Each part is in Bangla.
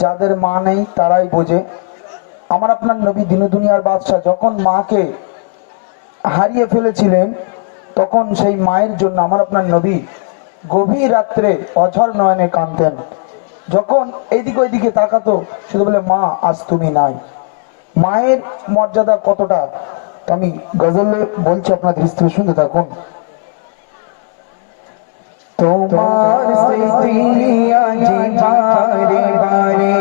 যাদের মা নেই তারাই বোঝে। আমার আপনার নবী দিন দুনিয়ার বাদশাহ যখন মাকে হারিয়ে ফেলেছিলেন তখন সেই মায়ের জন্য আমার আপনার নবী গভীর রাত্রে অঝর নয়নে কাঁদতেন। যখন এইদিকে ওইদিকে তাকাতো শুধু বলে, মা আজ তুমি নাই। মায়ের মর্যাদা কতটা আমি গজলে বলছি, আপনাদের স্ত্রী শুনতে থাকুন। তোমার স্মৃতি আজি বারে বারে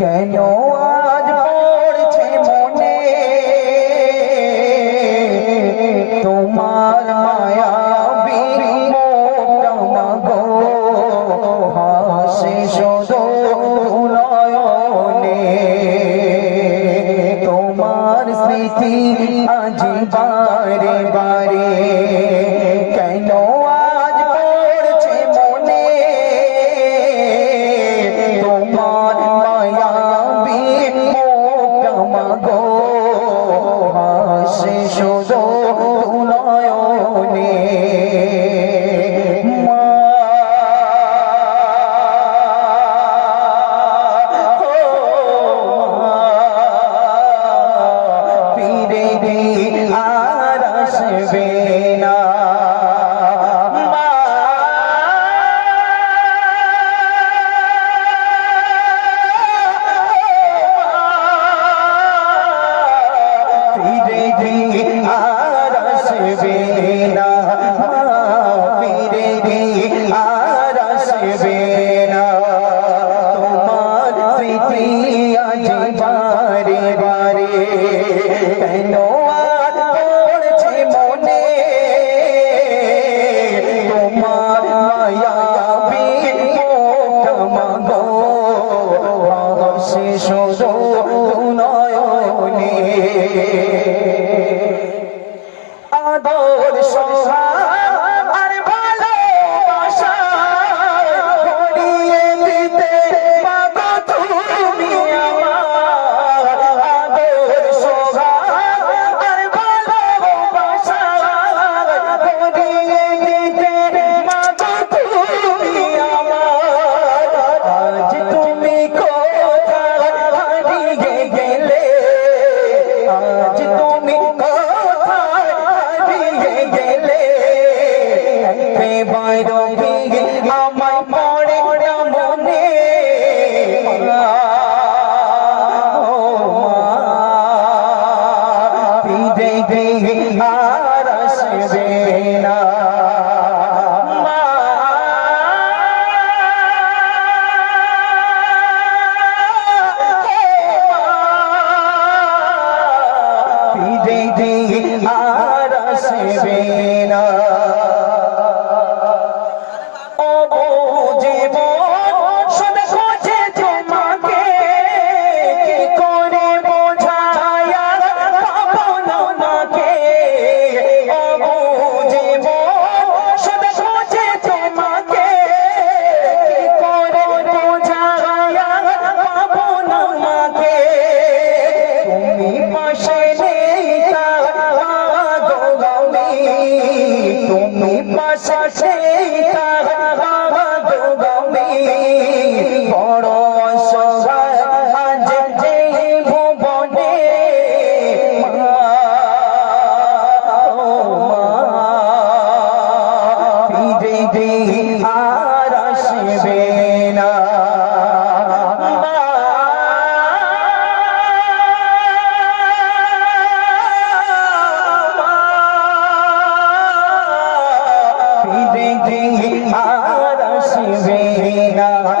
কেন আজ পড়ছে মনে, তোমার মায়া গো হাসে শুধু নয়নে, তোমার স্মৃতি আজি বারে বারে কেন আর আসবে না।